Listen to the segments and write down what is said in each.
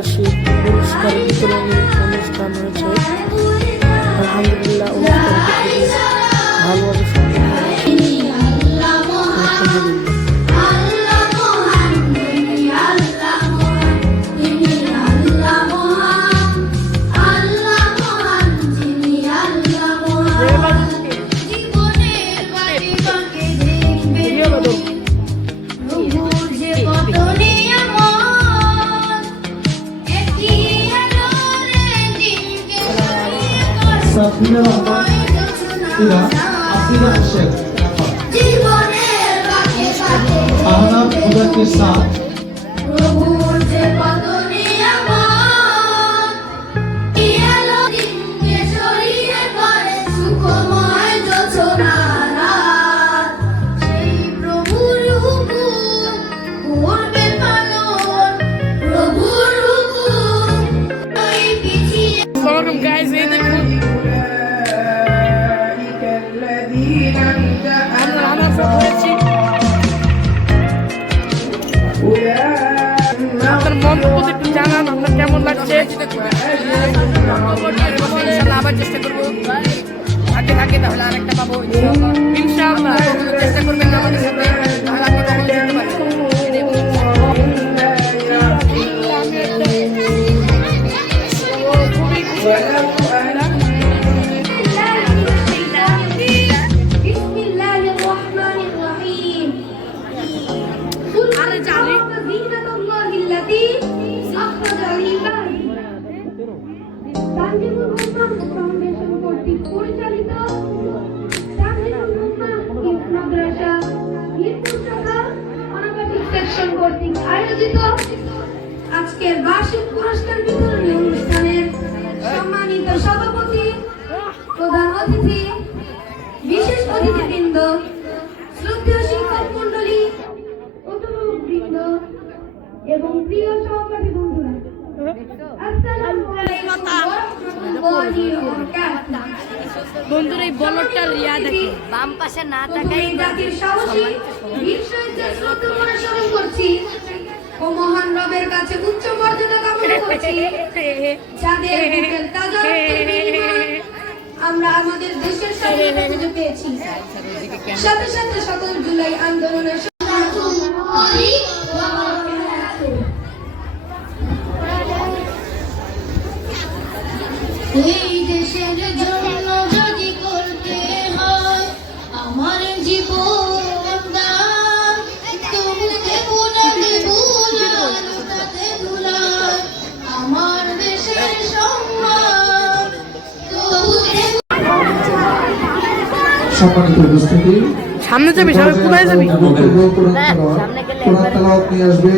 বার্ষিক পুরস্কার বিতরণী অনুষ্ঠান হয়েছে। আলহামদুলিল্লাহ, অনুষ্ঠানটি খুবই ভালোভাবে সম্পন্ন হয়েছে। সাফিয়া রহমান ইরা আসিরা শেখ আহনাব মুদাক্কির সাদ guys, এই দেখুন আপনার মন্তব্য একটু জানান, আপনার কেমন লাগছে? আবার চেষ্টা করবো, আগে থাকে তাহলে আরেকটা পাবো ইনশাআল্লাহ। চেষ্টা করবেন আমাদের সাথে, তাহলে আপনি কখন যেতে পারেন। আয়োজিত আজকের বার্ষিক পুরস্কার বিতরণী অনুষ্ঠানের সম্মানিত সভাপতি, প্রধান অতিথি, বিশেষ অতিথিবৃন্দ, শ্রদ্ধেয় শিক্ষক মন্ডলী, অভিভাবকবৃন্দ এবং প্রিয় সহপাঠী বন্ধুরা, আসসালামু আলাইকুম ওয়া রাহমাতুল্লাহি ওয়া বারাকাতুহু। বন্ধুরা, এই বলদটা রিয়া দেখে বাম পাশে না তাকাই জাতির সাহসী বীর শহীদদের শ্রদ্ধা করে স্মরণ করছি ও মহান রবের কাছে উচ্চ মর্যাদা কামনা করছি, যাদের বুকের তাজা রক্তের বিনিময়ে আমরা আমাদের দেশের স্বাধীনতা খুঁজে পেয়েছি। সাথে সাথে সকল জুলাই আন্দোলনের এই দেশের জন্য যদি করতে হয় আমার জীবন দান, তবু দেব না দেব না তাতে দুলার আমার দেশের সম্মান, তবু দেব। সম্মানিত উপস্থিতি, সামনে যাবি, সামনে কোথায় যাবি? কোরআন তেলাওয়াত নিয়ে আসবে।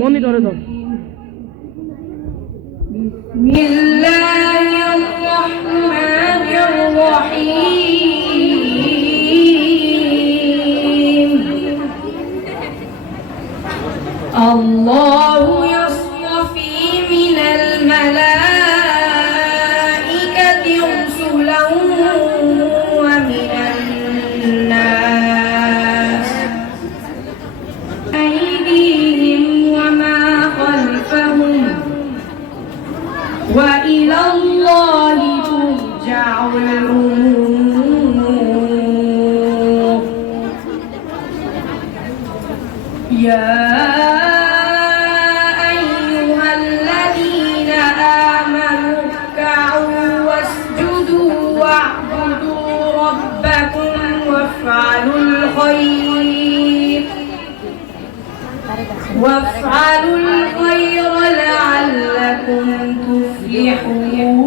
মনিটরে দাও। الله يصطفي من الملائكة رسلا ومن الناس أيديهم وما خلفهم وإلى الله ترجع الأمور. يا وافعلوا الخير لعلكم تفلحون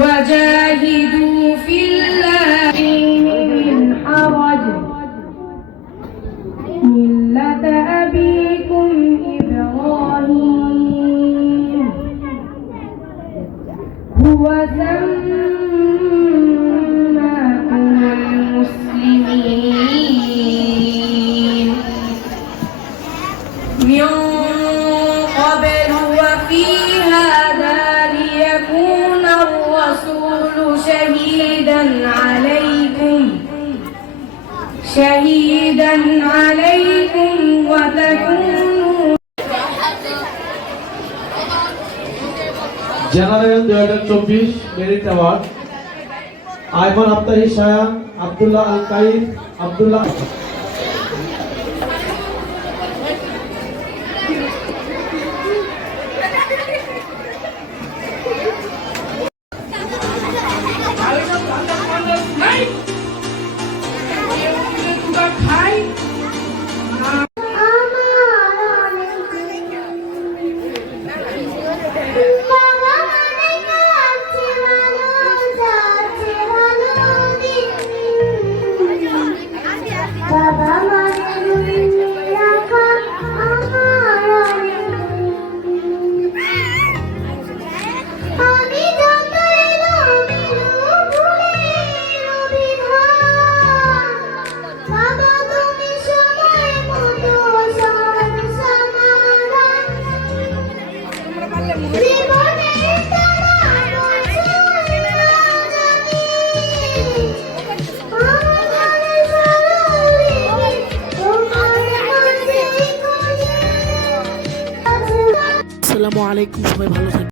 وجاهدوا في الله من حرج ملة أبيكم إبراهيم هو سماكم المسلمين شهيدا عليكم وتكونوا general 2024 merit award Aiman Aftahi Shayan, Abdullah Al Qaid, Abdullah বাবা মানে রাখা আমার আমি যত এলো বিধান বাবা তুমি সময় মতো সমাধান জীবনে তারা আসসালামু আলাইকুম, সবাই ভালো থাকবেন।